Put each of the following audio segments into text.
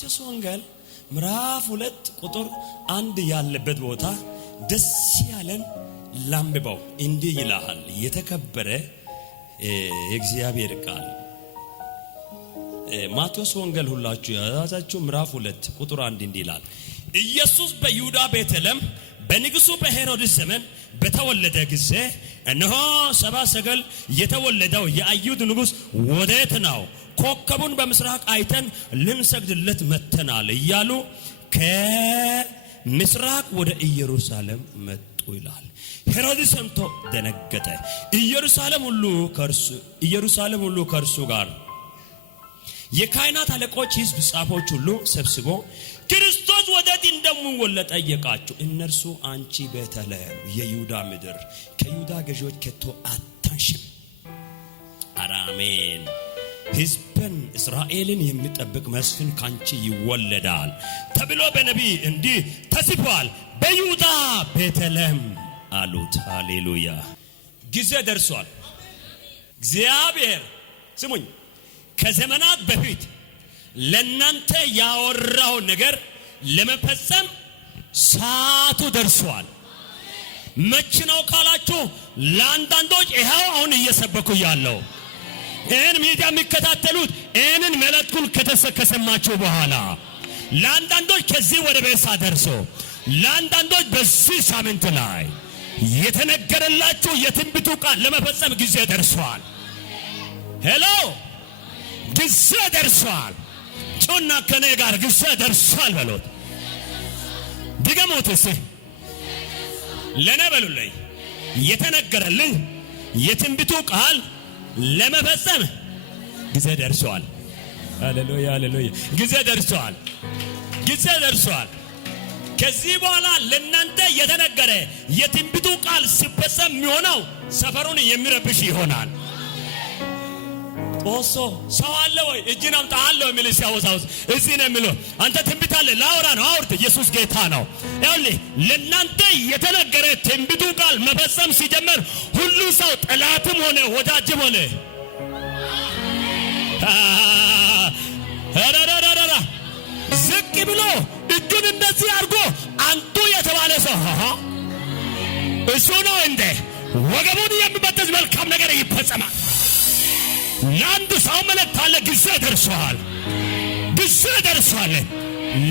ማቴዎስ ወንጌል ምዕራፍ 2 ቁጥር 1 ያለበት ቦታ ደስ ያለን ላምብበው እንዲህ ይላል። የተከበረ የእግዚአብሔር ቃል ማቴዎስ ወንጌል ሁላችሁ ያዛችሁ ምዕራፍ 2 ቁጥር 1 እንዲህ ይላል። ኢየሱስ በይሁዳ ቤተልሔም በንጉሡ በሄሮድስ ዘመን በተወለደ ጊዜ እነሆ ሰብአ ሰገል የተወለደው የአይሁድ ንጉሥ ወዴት ነው? ኮከቡን በምስራቅ አይተን ልንሰግድለት መጥተናል እያሉ ከምስራቅ ወደ ኢየሩሳሌም መጡ ይላል። ሄሮድስ ሰምቶ ደነገጠ። ኢየሩሳሌም ሁሉ ከእርሱ ጋር የካህናት አለቆች፣ ሕዝብ፣ ጻፎች ሁሉ ሰብስቦ ክርስቶስ ወዴት እንደሚወለድ ጠየቃቸው። እነርሱ አንቺ ቤተልሔም የይሁዳ ምድር ከይሁዳ ገዢዎች ከቶ አታንሽም፣ አሜን፣ ሕዝብን እስራኤልን የሚጠብቅ መስፍን ካንቺ ይወለዳል ተብሎ በነቢይ እንዲህ ተጽፏል፣ በይሁዳ ቤተልሔም አሉት። ሃሌሉያ! ጊዜ ደርሷል። እግዚአብሔር ስሙኝ፣ ከዘመናት በፊት ለናንተ ያወራው ነገር ለመፈጸም ሰዓቱ ደርሷል። መቼ ነው ካላችሁ ለአንዳንዶች ይሄው አሁን እየሰበኩ ያለው ይህን ሚዲያ የሚከታተሉት ይህንን መልእክቱን ከተሰከሰማችሁ በኋላ ለአንዳንዶች ከዚህ ወደ ቤሳ ደርሶ ለአንዳንዶች በዚህ ሳምንት ላይ የተነገረላችሁ የትንቢቱ ቃል ለመፈጸም ጊዜ ደርሷል። ሄሎ ጊዜ ደርሷል። ጮና ከኔ ጋር ጊዜ ደርሷል በሉት። ድገሙት እስቲ ለኔ በሉልኝ። የተነገረልኝ የትንቢቱ ቃል ለመፈጸም ጊዜ ደርሷል። ሃሌሉያ ሃሌሉያ! ጊዜ ደርሷል። ጊዜ ደርሷል። ከዚህ በኋላ ለእናንተ የተነገረ የትንቢቱ ቃል ሲፈጸም የሚሆነው ሰፈሩን የሚረብሽ ይሆናል። ኦሶ ሰው አለ ወይ? እጅን አምጣ አለ ወይ? ሚልስ ያወዛውዝ እዚህ ነው የሚለው። አንተ ትንቢት አለ ላውራ ነው አውርት። ኢየሱስ ጌታ ነው። ይኸውልህ ለእናንተ የተነገረ ትንቢቱ ቃል መፈጸም ሲጀመር ሁሉ ሰው ጠላትም ሆነ ወዳጅም ሆነ ዝቅ ብሎ እጁን እንደዚህ አድርጎ አንቱ የተባለ ሰው እሱ ነው እንደ ወገቡን የሚበጠስ መልካም ነገር ይፈጸማል። ለአንድ ሰው መልእክት አለ። ጊዜ ደርሷል። ጊዜ ደርሷል።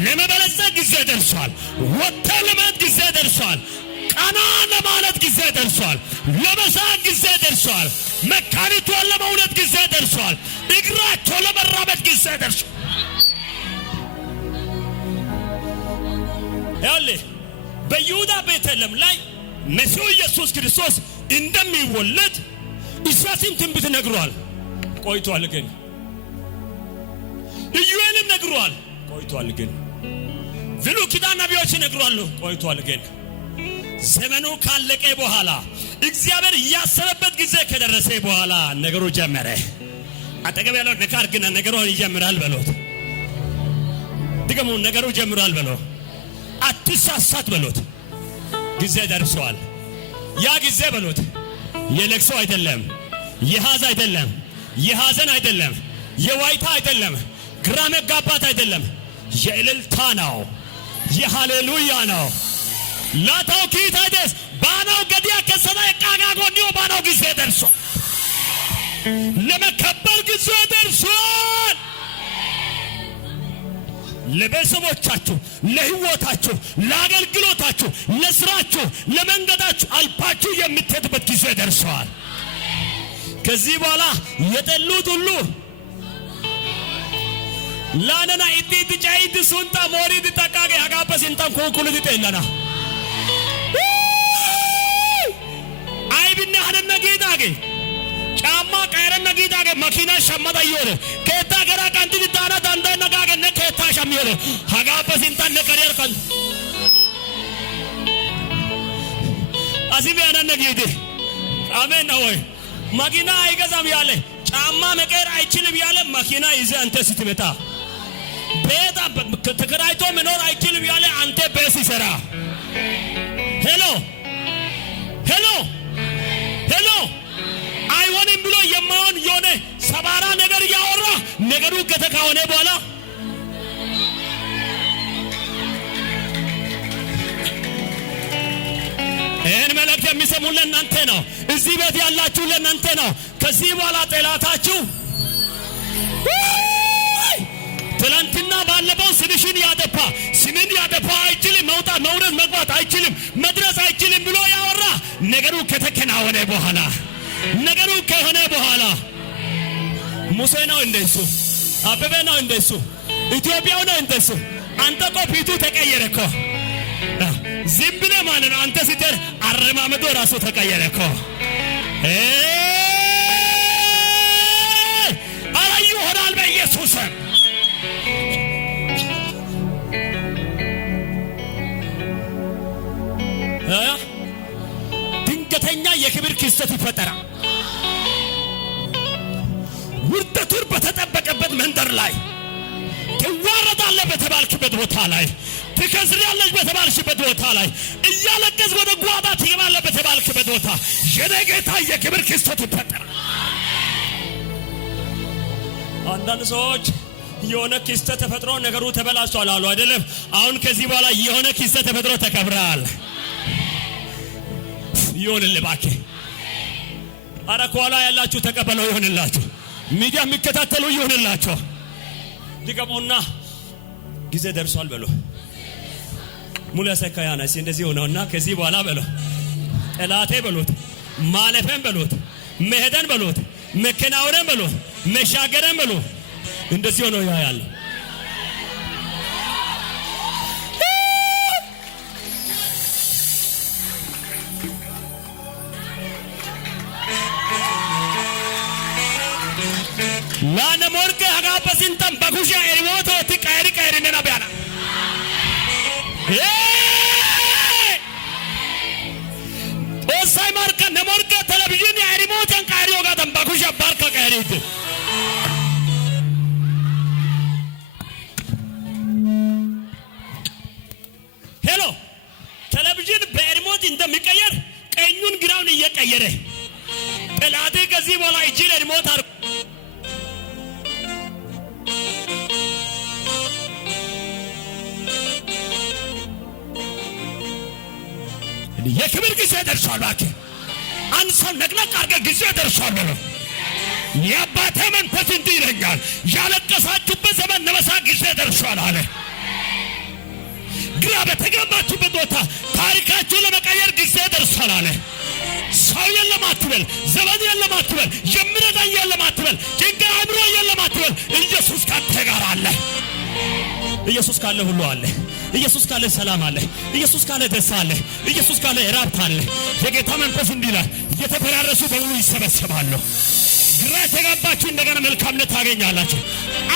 ለመበለጸግ ጊዜ ደርሷል። ወጥተህ ለመሄድ ጊዜ ደርሷል። ቀና ለማለት ጊዜ ደርሷል። ለመሳቅ ጊዜ ደርሷል። መካኒቷን ለመውለድ ጊዜ ደርሷል። እግራቸው ለመራመድ ጊዜ ደርሷል። ያለህ በይሁዳ ቤተልሔም ላይ መሲሁ ኢየሱስ ክርስቶስ እንደሚወለድ ኢሳይያስም ትንቢት ነግሯል። ቆይቷል ግን ኢዩኤልም ነግሯል። ቆይቷል ግን ብሉይ ኪዳን ነቢዮች ነግሯሉ። ቆይቷል ግን ዘመኑ ካለቀ በኋላ እግዚአብሔር ያሰበበት ጊዜ ከደረሰ በኋላ ነገሩ ጀመረ። አጠገብ ያለው ነካር ግን ነገሩ ይጀምራል በሎት። ድገሙ፣ ነገሩ ጀምሯል በሎ። አትሳሳት በሎት። ጊዜ ደርሷል። ያ ጊዜ በሎት የለቅሶ አይደለም፣ የሐዘን አይደለም፣ የሐዘን አይደለም፣ የዋይታ አይደለም፣ ግራ መጋባት አይደለም፣ የእልልታ ነው፣ የሃሌሉያ ነው። ላታው ኪታደስ ባናው ገዲያ ከሰና ቃጋ ጎንዲዮ ባናው ጊዜ ደርሶ ለመከበር ጊዜ ደርሷል። ለቤተሰቦቻችሁ፣ ለህይወታችሁ፣ ለአገልግሎታችሁ፣ ለስራችሁ፣ ለመንገዳችሁ አልፋችሁ የምትሄዱበት ጊዜ ደርሷል። ከዚህ በኋላ የጠሉት ሁሉ ላነና ኢቲት ጫይት ሱንታ ሞሪት ተቃገ አጋበስ እንታን ኮኩሉት ይጠላና አይብና ሀነና ጌታገ ጫማ ቀረና ጌታገ መኪና ሸመዳ ይወረ ከታ ገራ ካንቲ ዳና ዳንዳና ጋገ ነከታ ሸሚወረ አጋበስ እንታን ነከሪያር ካን አሲብ ያነና ጌቴ አሜን ነው ወይ መኪና አይገዛም ያለ ጫማ መቀየር አይችልም ያለ መኪና ይዘህ አንተ ስትመጣ ቤት ተከራይቶ መኖር አይችልም ያለ አንተ ቤት ሲሰራ ሄሎ ሄሎ ሄሎ አይሆንም ብሎ የማይሆን የሆነ ሰባራ ነገር ያወራ ነገሩ ከተካሆነ በኋላ ይህን መልእክት የሚሰሙ ለእናንተ ነው። እዚህ ቤት ያላችሁ ለእናንተ ነው። ከዚህ በኋላ ጠላታችሁ ትላንትና ባለፈው ስምሽን ያጠፋ ስምን ያጠፋ አይችልም፣ መውጣት መውረድ መግባት አይችልም፣ መድረስ አይችልም ብሎ ያወራ ነገሩ ከተከናወነ በኋላ ነገሩ ከሆነ በኋላ ሙሴ ነው እንደሱ፣ አበበ ነው እንደሱ፣ ኢትዮጵያው ነው እንደሱ። አንተ እኮ ፊቱ ተቀየረ እኮ ዝም ብለህ ማለት ነው። አንተ ስትር አረማመዶ ራሱ ተቀየረ እኮ። አላዩ ሆናል በኢየሱስ ድንገተኛ የክብር ክስተት ይፈጠራል። ውርደቱን በተጠበቀበት መንደር ላይ ትዋረዳለህ በተባልክበት ቦታ ላይ ትከስሪያለሽ በተባልሽበት ቦታ ላይ እያለቀስ ወደ ጓዳ ትገባለህ በተባልክበት ቦታ የጌታ የክብር ክስተት ይፈጠራል። አንዳንድ ሰዎች የሆነ ክስተት ተፈጥሮ ነገሩ ተበላሽቷል አሉ አይደለም። አሁን ከዚህ በኋላ የሆነ ክስተት ተፈጥሮ ተከብራል። ይሁንልህ እባክህ። ኧረ ከኋላ ያላችሁ ተቀበለው ይሁንላችሁ። ሚዲያ የሚከታተሉ ይሁንላችሁ። ድገሙና ጊዜ ደርሷል በሉ። ሙሉ ሰካያና እንደዚህ ሆነውና ከዚህ በኋላ በሉ ጠላቴ በሉት፣ ማለፈን በሉት፣ መሄደን በሉት፣ መከናወንን በሉት፣ መሻገርን በሉት። እንደዚህ ሆነው ያያል። ላነ ሞርቀ አጋበሲንተም በኩሻ ኤሪሞቶ ትቀሪ ነና ቢያና ኦሳይ ማርካ ነሞርቀ ቴሌቪዥን ኤሪሞቶን ቀሪ ወጋተም በኩሻ ባርካ ቀሪት ሄሎ ቴሌቪዥን በኤሪሞት እንደሚቀየር ቀኙን ግራውን እየቀየረ ጠላቴ ከዚህ በኋላ እጅ ኤሪሞት አር የክብር ጊዜ ደርሷል። እባክህ አንድ ሰው ነቅነቅ አድርገህ ጊዜ ደርሷል በለው። የአባቴ መንፈስ እንዲህ ይለኛል፣ ያለቀሳችሁበት ዘመን ለመሳቅ ጊዜ ደርሷል አለ። ግራ በተገባችሁበት ቦታ ታሪካችሁን ለመቀየር ጊዜ ደርሷል አለ። ሰው የለም አትበል፣ ዘመን የለም አትበል፣ የሚረዳኝ የለም አትበል፣ ድንጋይ አእምሮ የለም አትበል። ኢየሱስ ካንተ ጋር አለ። ኢየሱስ ካለ ሁሉ አለ። ኢየሱስ ካለ ሰላም አለ። ኢየሱስ ካለ ደስታ አለ። ኢየሱስ ካለ እረፍት አለ። የጌታ መንፈስ እንዲህ ይላል፣ እየተፈራረሱ በሙሉ ይሰበሰባሉ። ግራ የተጋባችሁ እንደገና መልካምነት ታገኛላችሁ።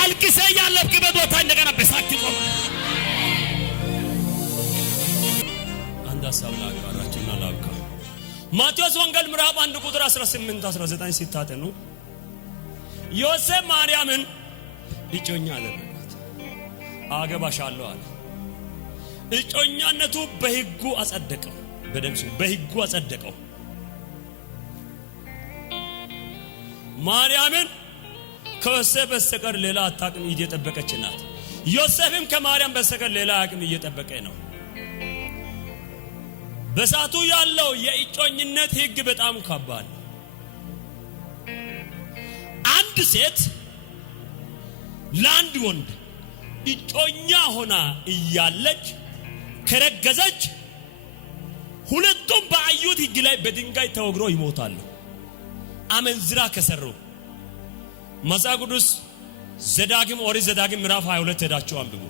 አልቅሰ ያለፍክበት ቦታ እንደገና በሳቅ ይቆማል። አንድ ሐሳብ ላጋራችሁና ላብቃ። ማቴዎስ ወንጌል ምዕራፍ 1 ቁጥር 18 19 ሲታጠኑ ዮሴፍ ማርያምን እጮኛ አደረጋት። አገባሻለሁ አለ። እጮኛነቱ በሕጉ አጸደቀው። በደምሱ በሕጉ አጸደቀው። ማርያምን ከዮሴፍ በስተቀር ሌላ አታውቅም፣ እየጠበቀች ናት። ዮሴፍም ከማርያም በስተቀር ሌላ አቅም እየጠበቀ ነው። በሳቱ ያለው የእጮኝነት ሕግ በጣም ከባድ። አንድ ሴት ለአንድ ወንድ እጮኛ ሆና እያለች ከረገዘች ሁለቱም በአዩት ሕግ ላይ በድንጋይ ተወግሮ ይሞታሉ። አመንዝራ ከሰሩ መጽሐፍ ቅዱስ ዘዳግም ኦሪት ዘዳግም ምዕራፍ 22 ሄዳችሁ አንብቡ።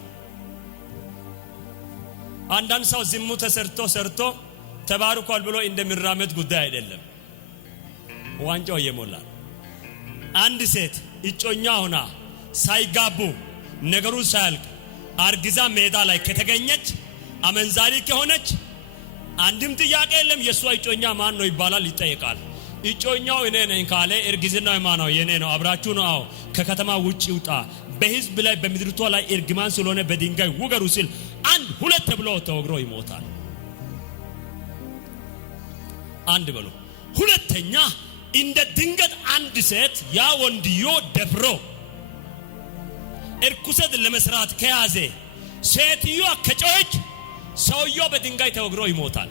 አንዳንድ ሰው ዝሙት ሰርቶ ተባርኳል ብሎ እንደሚራመድ ጉዳይ አይደለም። ዋንጫው እየሞላል። አንድ ሴት እጮኛ ሆና ሳይጋቡ ነገሩ ሳያልቅ አርግዛ ሜዳ ላይ ከተገኘች አመንዛሪ ከሆነች አንድም ጥያቄ የለም። የሷ እጮኛ ማን ነው ይባላል፣ ይጠየቃል። እጮኛው እኔ ነኝ ካለ እርግዝናው ማን ነው? የኔ ነው። አብራችሁ ነው? አዎ። ከከተማ ውጪ ውጣ፣ በህዝብ ላይ በምድርቷ ላይ እርግማን ስለሆነ በድንጋይ ውገሩ ሲል አንድ ሁለት ተብሎ ተወግሮ ይሞታል። አንድ በሉ። ሁለተኛ እንደ ድንገት አንድ ሴት ያ ወንድዮ ደፍሮ እርኩሰት ለመስራት ከያዘ ሴትዮ ከጮች ሰውየው በድንጋይ ተወግሮ ይሞታል።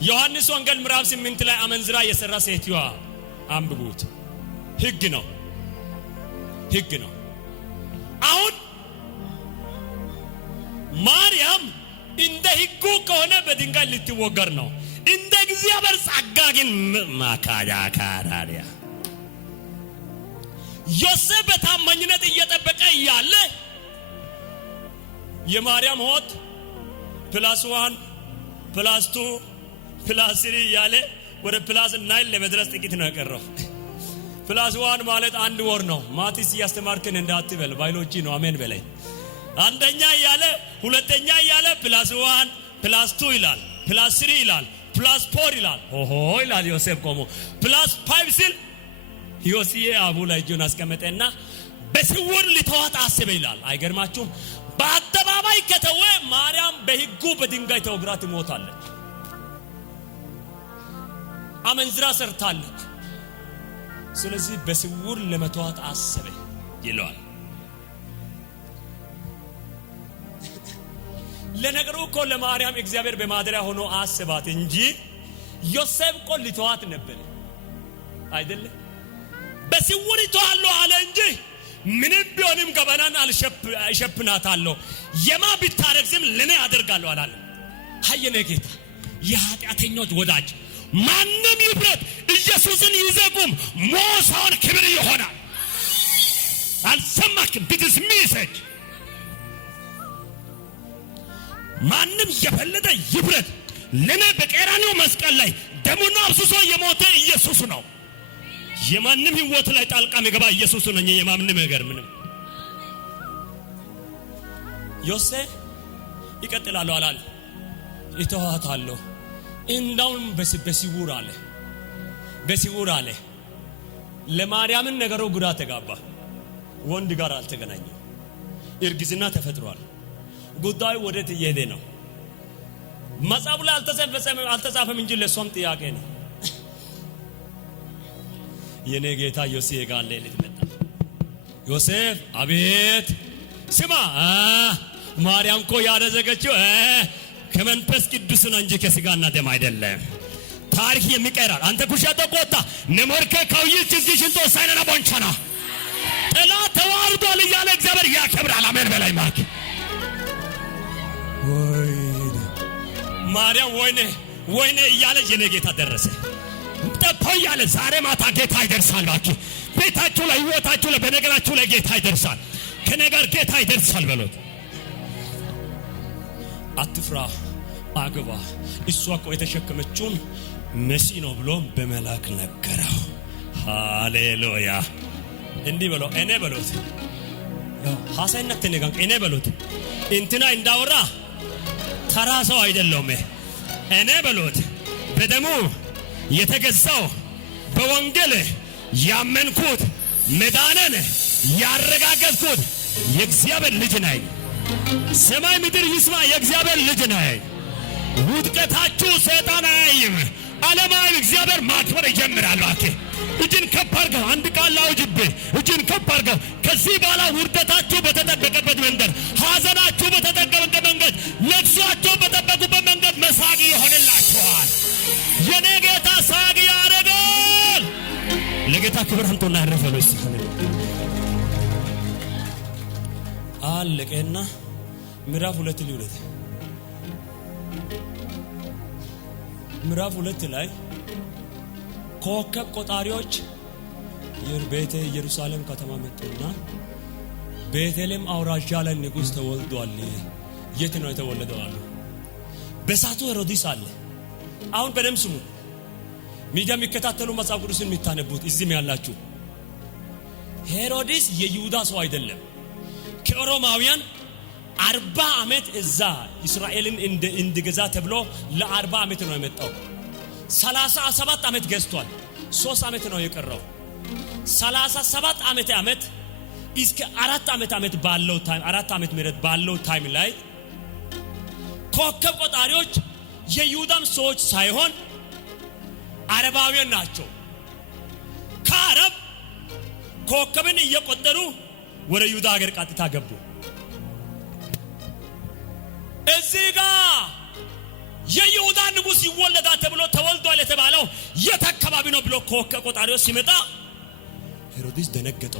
ዮሐንስ ወንጌል ምዕራፍ 8 ላይ አመንዝራ የሰራ ሴትዋ አንብቡት። ሕግ ነው። አሁን ማርያም እንደ ሕጉ ከሆነ በድንጋይ ልትወገር ነው። እንደ እግዚአብሔር ጸጋ ግን ማካዳካዳሪያ ዮሴፍ በታማኝነት እየጠበቀ እያለ የማርያም ሆድ +1 +2 +3 እያለ ወደ +9 ለመድረስ ጥቂት ነው የቀረው። +1 ማለት 1 ወር ነው። ማቲስ እያስተማርከን እንዳትበል ባዮሎጂ ነው። አሜን በላይ። አንደኛ እያለ ሁለተኛ እያለ +1 +2 ይላል፣ +3 ይላል፣ +4 ይላል። ኦሆ ይላል ዮሴፍ ቆሞ +5 ሲል ዮሴፍ አቡ ላይ እጁን አስቀመጠና በስውር ሊተዋት አሰበ ይላል። አይገርማችሁም? በአደባባይ ከተወ ማርያም በሕጉ በድንጋይ ተወግራ ትሞታለች። አመንዝራ ሰርታለች። ስለዚህ በስውር ለመተዋት አሰበ ይላል። ለነገሩ እኮ ለማርያም እግዚአብሔር በማደሪያ ሆኖ አሰባት እንጂ ዮሴፍ እኮ ሊተዋት ነበር አይደለ? በስውር ይተዋለሁ አለ እንጂ ምንም ቢሆንም ገበናን አልሸፍናታለሁ የማ ቢታረግዝም ለኔ አደርጋለሁ አላለ። ሀየነ ጌታ የኃጢአተኞች ወዳጅ ማንም ይብረት ኢየሱስን ይዘቁም ሞሳውን ክብር ይሆናል። አልሰማክም? ዲስ ሜሴጅ ማንም የፈለደ ይብረት ለኔ በቀራንዮ መስቀል ላይ ደሙን አፍስሶ የሞተ ኢየሱስ ነው። የማንም ህይወት ላይ ጣልቃ የሚገባ ኢየሱስ ነው። የማንም ነገር ምንም ዮሴፍ ይቀጥላል አላለ። ይተዋታለሁ እንዳውም በስውር አለ። ለማርያምን ነገሩ ግራ ተጋባ። ወንድ ጋር አልተገናኘም። እርግዝና ተፈጥሯል። ጉዳዩ ወዴት እየሄደ ነው? መጽሐፉ ላይ አልተጻፈም እንጂ ለሷም ጥያቄ ነው። የኔ ጌታ ዮሴፍ ጋር ሌሊት መጣ። ዮሴፍ አቤት ስማ፣ ማርያም እኮ ያደረገችው ከመንፈስ ቅዱስ ነው እንጂ ከስጋና ደም አይደለም። ታሪክ የሚቀራል። አንተ ኩሻቶ ቆጣ ነሞርከ ካውይ ጭዝሽን ተወሳይና ቦንቻና ጥላ ተዋርዷል እያለ እግዚአብሔር ያከብራል። አሜን በላይ ማክ ማርያም ወይኔ እያለ የኔ ጌታ ደረሰ። ጠፋው ያለ ዛሬ ማታ ጌታ ይደርሳል። ባኪ ቤታችሁ ላይ ህይወታችሁ ላይ በነገራችሁ ላይ ጌታ ይደርሳል። ከነገር ጌታ ይደርሳል በሉት። አትፍራ አግባ። እሷ እኮ የተሸከመችውን መሲ ነው ብሎ በመላክ ነገረው። ሃሌሉያ። እንዲህ ብሎ እኔ በሉት ሐሰነት ተነጋን እኔ በሉት እንትና እንዳወራ ተራ ሰው አይደለም። እኔ በሉት በደሙ የተገዛው በወንጌል ያመንኩት መዳንን ያረጋገጥኩት የእግዚአብሔር ልጅ ነኝ። ሰማይ ምድር ይስማ የእግዚአብሔር ልጅ ነኝ። ውድቀታችሁ ሰይጣን አይም ዓለማዊ እግዚአብሔር ማክበር ይጀምራል። ባክ እጅን ከፍ አድርገው አንድ ቃል ላውጅብህ። እጅን ከፍ አድርገው ከዚህ በኋላ ውርደታችሁ በተጠበቀበት መንገድ፣ ሐዘናችሁ በተጠበቀበት መንገድ፣ ለቅሷችሁ በተጠበቁበት መንገድ መሳቅ ይሆንላችኋል። የኔ ጌታ ሳቅ ያደርጋል። ለጌታ ክብር አምጡና ያረፈው እስቲ አለቀና ምዕራፍ 2 ላይ ኮከብ ቆጣሪዎች የቤተ ኢየሩሳሌም ከተማ መጡና ቤተልሔም አውራጃ ላይ ንጉሥ ተወልዷል። የት ነው የተወለደው አሉ። በሳቱ ሄሮድስ አለ። አሁን በደም ስሙ። ሚዲያ የሚከታተሉ መጽሐፍ ቅዱስን የሚታነቡት እዚህም ያላችሁ ሄሮድስ የይሁዳ ሰው አይደለም። ከሮማውያን 40 ዓመት እዛ እስራኤልን እንዲገዛ ተብሎ ለ40 ዓመት ነው የመጣው። 37 ዓመት ገዝቷል። 3 ዓመት ነው የቀረው። 37 ዓመት እስከ 4 ዓመት ባለው ታይም 4 ዓመት ምረት ባለው ታይም ላይ ኮከብ ቆጣሪዎች የይሁዳም ሰዎች ሳይሆን አረባውያን ናቸው። ከአረብ ኮከብን እየቆጠሩ ወደ ይሁዳ ሀገር ቀጥታ ገቡ። እዚህ ጋር የይሁዳ ንጉስ ይወለዳል ተብሎ ተወልዷል የተባለው የት አካባቢ ነው ብሎ ኮከብ ቆጣሪው ሲመጣ ሄሮድስ ደነገጠ።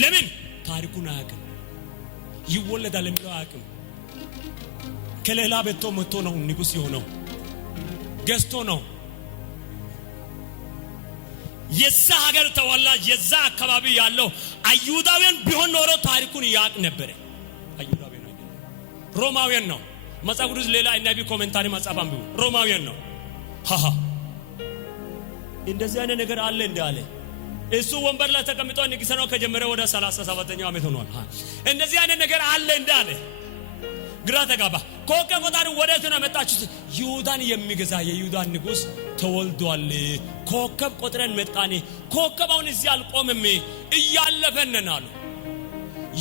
ለምን? ታሪኩን አያውቅም። ይወለዳል የሚለው አያውቅም። ከሌላ ቤቶ መጥቶ ነው ንጉስ የሆነው፣ ገዝቶ ነው። የዛ ሀገር ተወላጅ የዛ አካባቢ ያለው አይሁዳውያን ቢሆን ኖሮ ታሪኩን ያውቅ ነበር። አይሁዳውያን አይደለም፣ ሮማውያን ነው። መጽሐፍ ቅዱስ ሌላ ነቢ ኮሜንታሪ መጽሐፍ አንብቡ። ሮማውያን ነው። እንደዚህ አይነት ነገር አለ እንዳለ እሱ ወንበር ላይ ተቀምጦ ንግስ ነው ከጀመረ ወደ 37ኛው ዓመት ሆኗል። እንደዚህ አይነት ነገር አለ እንዳለ ግራ ተጋባ። ኮከብ ቆጣሪው ወዴት ነው መጣችሁት? ይሁዳን የሚገዛ የይሁዳን ንጉስ ተወልዷል። ኮከብ ቆጥረን መጣን። ኮከብ አሁን እዚህ አልቆምም እያለፈን አሉ።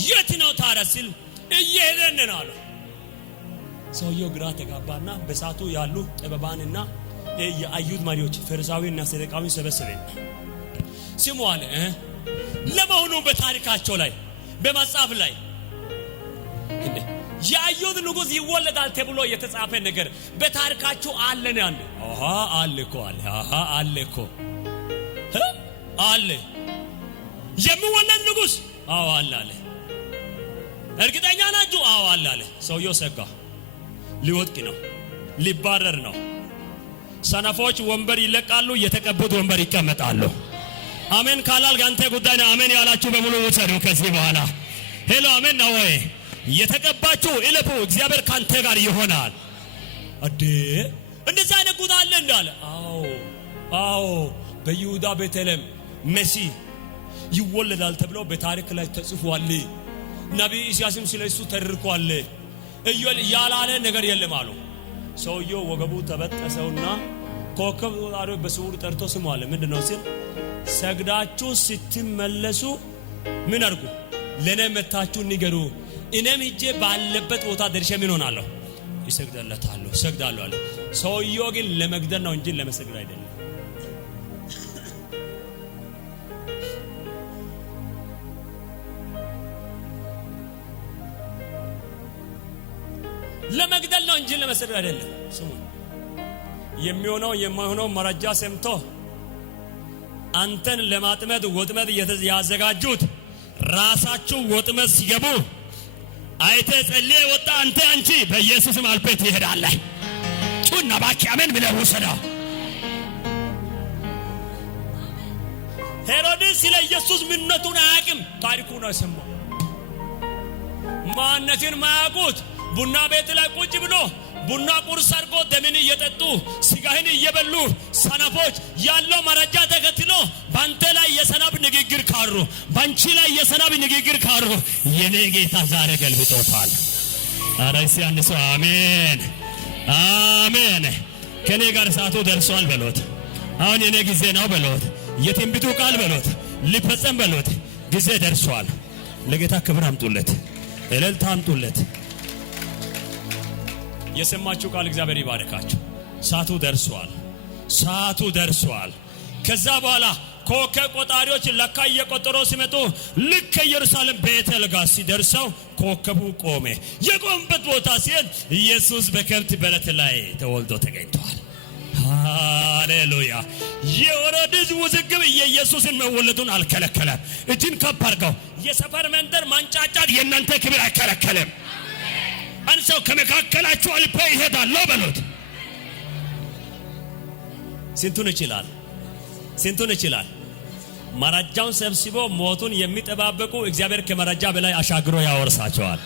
የት ነው ታዲያ ሲል እየሄደን አሉ። ሰውየው ግራ ተጋባና በሳቱ ያሉ ጠበባንና የአይሁድ መሪዎች ፈሪሳዊና ሰዱቃዊ ሰበሰበ። ስሙ አለ ለመሆኑ በታሪካቸው ላይ በመጽሐፍ ላይ የአይሁድ ንጉስ ይወለዳል ተብሎ የተጻፈ ነገር በታሪካቸው አለ ነው አለ። አለ እኮ አለ። አለ እኮ አለ የሚወለድ ንጉስ። አለ አለ። እርግጠኛ ናችሁ? አለ አለ። ሰውየው ሰጋ። ሊወድቅ ነው፣ ሊባረር ነው። ሰነፎች ወንበር ይለቃሉ፣ የተቀቡት ወንበር ይቀመጣሉ። አሜን ካላል ጋንተ ጉዳይ ነው። አሜን ያላችሁ በሙሉ ውሰዱ ከዚህ በኋላ። ሄሎ አሜን ነው ወይ? የተቀባችሁ እለፉ፣ እግዚአብሔር ካንተ ጋር ይሆናል። አዴ እንደዛ አይነት ጉድ አለ እንዳለ። አዎ በይሁዳ ቤተልሔም መሲህ ይወለዳል ተብሎ በታሪክ ላይ ተጽፏል። ነብይ ኢሳይያስም ስለሱ ተርኳል። ያላለ ነገር የለም አሉ። ሰውየው ወገቡ ተበጠሰውና ኮከብ ቆጣሪው በስውር ጠርቶ ስሙ አለ። ምንድነው ሲል ሰግዳችሁ ስትመለሱ ምን አርጉ? ለኔ መታችሁ ንገሩ። እኔም ሂጄ ባለበት ቦታ ደርሼ ምን ሆናለሁ? ይሰግዳለታለሁ፣ ሰግዳለሁ አለ። ሰውየው ግን ለመግደል ነው እንጂ ለመስገድ አይደለም። ለመግደል ነው እንጂ ለመስገድ አይደለም። ስሙ የሚሆነው የማይሆነው መረጃ ሰምቶ አንተን ለማጥመድ ወጥመድ ያዘጋጁት ራሳቸው ወጥመድ ሲገቡ አይተ ጸልዬ ወጣ አንቺ በኢየሱስም አልፈት ይሄዳለህ። ጩና ባኪ አሜን ብለህ ውሰደው። ሄሮድስ ስለ ኢየሱስ ምንነቱን አያውቅም። ታሪኩን ነው የሰማው። ማንነቱን ማያውቁት ቡና ቤት ላይ ቁጭ ብሎ ቡና ቁርስ አድርጎ ደምን እየጠጡ ስጋህን እየበሉ ሰነፎች ያለው መረጃ ተከትሎ ባንተ ላይ የሰናብ ንግግር ካሩ፣ ባንቺ ላይ የሰናብ ንግግር ካሩ የኔ ጌታ ዛሬ ገልብጦታል። አራይሲ አንሶ አሜን አሜን። ከኔ ጋር ሰዓቱ ደርሷል በሎት። አሁን የኔ ጊዜ ነው በሎት። የትንቢቱ ቃል በሎት ሊፈጸም በሎት። ጊዜ ደርሷል። ለጌታ ክብር አምጡለት፣ እልልታ አምጡለት። የሰማችሁ ቃል እግዚአብሔር ይባርካችሁ። ሰዓቱ ደርሷል። ሰዓቱ ደርሷል። ከዛ በኋላ ኮከብ ቆጣሪዎች ለካ እየቆጠሩ ሲመጡ ልክ ኢየሩሳሌም ቤተል ጋር ሲደርሰው ኮከቡ ቆመ። የቆመበት ቦታ ሲሄድ ኢየሱስ በከብት በረት ላይ ተወልዶ ተገኝቷል። ሃሌሉያ። የሄሮድስ ውዝግብ የኢየሱስን መወለዱን አልከለከለም። እጅን ከፍ አድርገው። የሰፈር መንደር ማንጫጫት የእናንተ ክብር አይከለከልም። አንሰው ከመካከላችሁ አልፈ ይሄዳል በሉት። ስንቱን ይችላል? መረጃውን ሰብስቦ ሞቱን የሚጠባበቁ እግዚአብሔር ከመረጃ በላይ አሻግሮ ያወርሳቸዋል።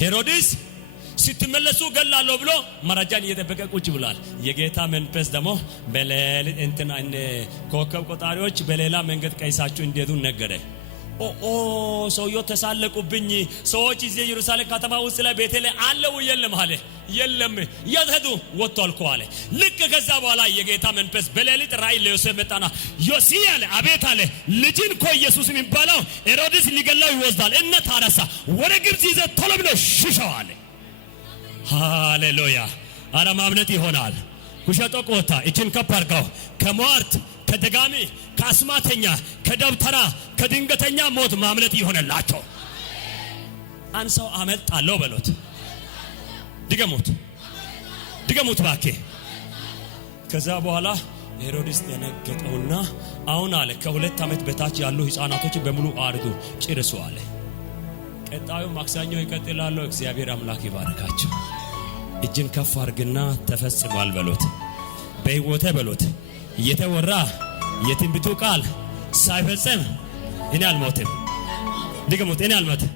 ሄሮድስ ስትመለሱ ገላለሁ ብሎ መረጃን እየጠበቀ ቁጭ ብሏል። የጌታ መንፈስ ደግሞ በሌሊት እንትና ኮከብ ቆጣሪዎች በሌላ መንገድ ቀይሳችሁ እንዴቱ ነገረ። ሰውየው ተሳለቁብኝ። ሰዎች እዚህ ኢየሩሳሌም ከተማ ውስጥ ላይ ቤተልሔም አለው የለም አለ። የለም የት ወጥቷል እኮ አለ። ልክ ከዛ በኋላ የጌታ መንፈስ በሌሊት ራእይ ለዮሴፍ መጣና ዮሴፍ አለ አቤት አለ ልጅን እኮ ኢየሱስ የሚባለው ሄሮድስ ሊገላው ይወስዳል እና ታረሳ ወደ ግብጽ ይዘህ ቶሎ ብለህ ሽሸው አለ። ሃሌሉያ። አረ ማምለጥ ይሆናል። ኩሸጦ ቆታ እችን ከፍ አድርገው ከሟርት ከደጋሚ ከአስማተኛ ከደብተራ ከድንገተኛ ሞት ማምለጥ ይሆነላቸው። አንሰው አመልጣለሁ በሎት። ድገሙት። ድገሙት ባኬ። ከዛ በኋላ ሄሮድስ ደነገጠውና አሁን አለ ከ2 ዓመት በታች ያሉ ሕፃናቶችን በሙሉ አርዱ ጭርሱ አለ። ቀጣዩ ማክሰኞ ይቀጥላል። እግዚአብሔር አምላክ ይባርካችሁ። እጅን ከፍ አርግና ተፈጽሟል በሎት። በሕይወቴ በሎት እየተወራ የትንቢቱ ቃል ሳይፈጸም እኔ አልሞትም። ድገሙት፣ እኔ አልሞትም።